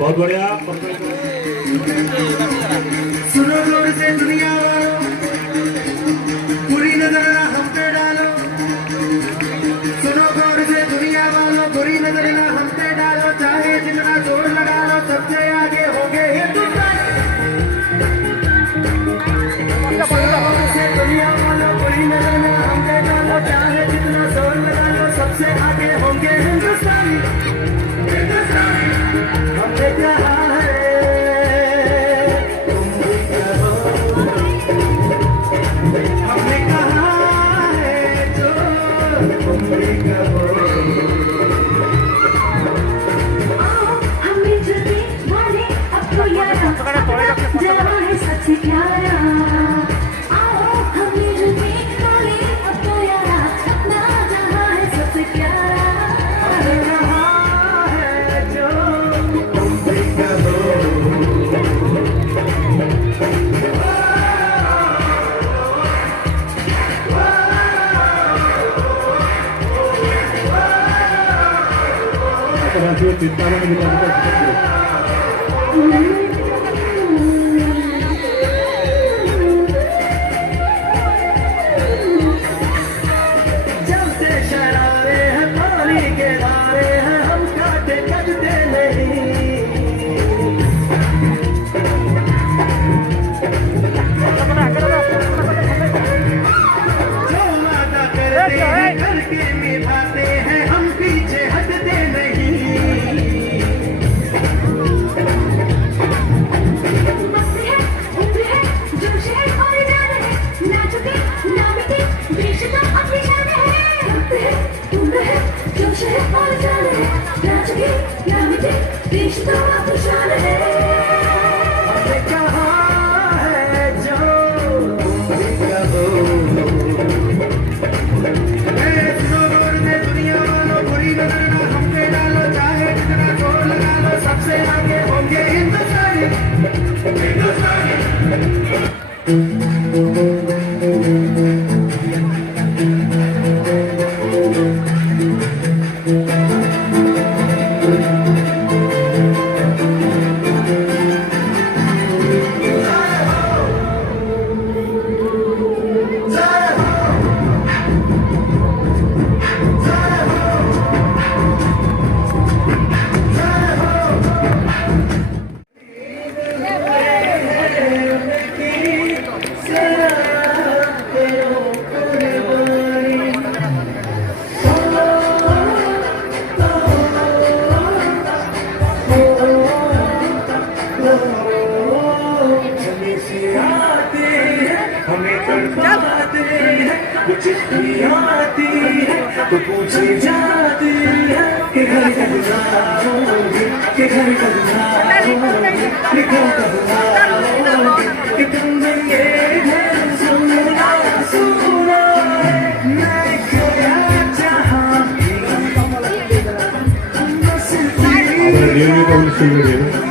बहुत बढ़िया। सुनो जोर से दुनिया वालों, बुरी नजर ना हम पे डालो। सुनो गौर से दुनिया वालों, बुरी नजर ना हम पे डालो। चाहे जितना जोर लगा लो, सबसे आगे होंगे हिंदुस्तान। गौर से दुनिया वालों, बुरी नजर ना हम पे डालो। चाहे जितना जोर लगा लो, सबसे आगे होंगे हिंदुस्तानी। हमने कहा है तुम भी कहो, हमने कहा आशीर्वाद चिंतामणी विद्यापीठ जब से शरारे हैं पानी के धारे हैं हम काटे कटते नहीं जो वादा करते हैं करके निभाते हैं हम पीछे हटते नहीं मस्त है उम्र है जोश है और जान है ना झुके ना मिटे देश तो अपनी शान है मस्त है उम्र है जोश है और जान है ना झुके ना मिटे देश तो अपनी शान है ये कहाँ है जो कहो दुनिया वालों बुरी नजर ना हम पे डालो चाहे कितना जोर लगा लो सबसे आगे होंगे हिंदुस्तानी हमें तड़पाते हैं कुछ आती है तो पूछे जाती है कि घर का गुजारोगे कि घर का गुजारोगे कि घर का गुजारोगे कि तुम ये घर सुना सुना मैं खोया जहाँ बस नियमित शिबिर